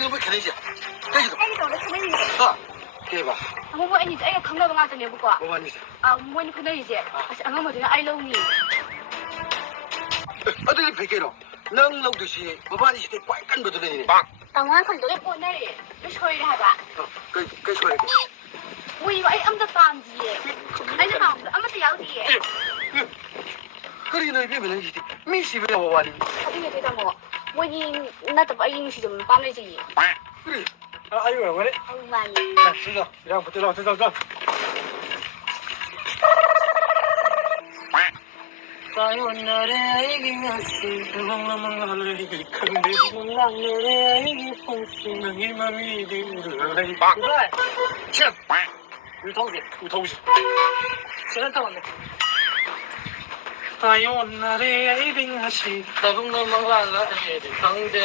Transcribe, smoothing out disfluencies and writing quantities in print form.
이거 왜 캐내지? 여기도. 애기도 원래 큰애이지. 대박. 뭐 애니지 애가 강남에 가더니 뭐가. 뭐 맞니지? 뭐니 큰애이지. 안 가면 되나 아이러니. 어떻게 베개로? 능 럭듯이 뭐 많이 시대 꽉깐 거 들으니. 당황한 건 너네 오늘이 몇 소리를 해봐. 그 소리. 뭐 이거 아이 아무도 안 지에. 아니 아무도 야우디에. 그리 너희 배면 시대 미시 왜 와와니? 어떻게 되다 뭐. 뭐니 나도 빨리 시좀 빠르지. 그래. 아유 왜 그래? 많이. 자, 들어. 야, 들어. Tayo na rin asi, mga rin kandi mo lang rin ipungsi ng imamidin rin. 그래. 참. 우통지. 시간 타왔네. Tayo na rin asi, mga rin kandi.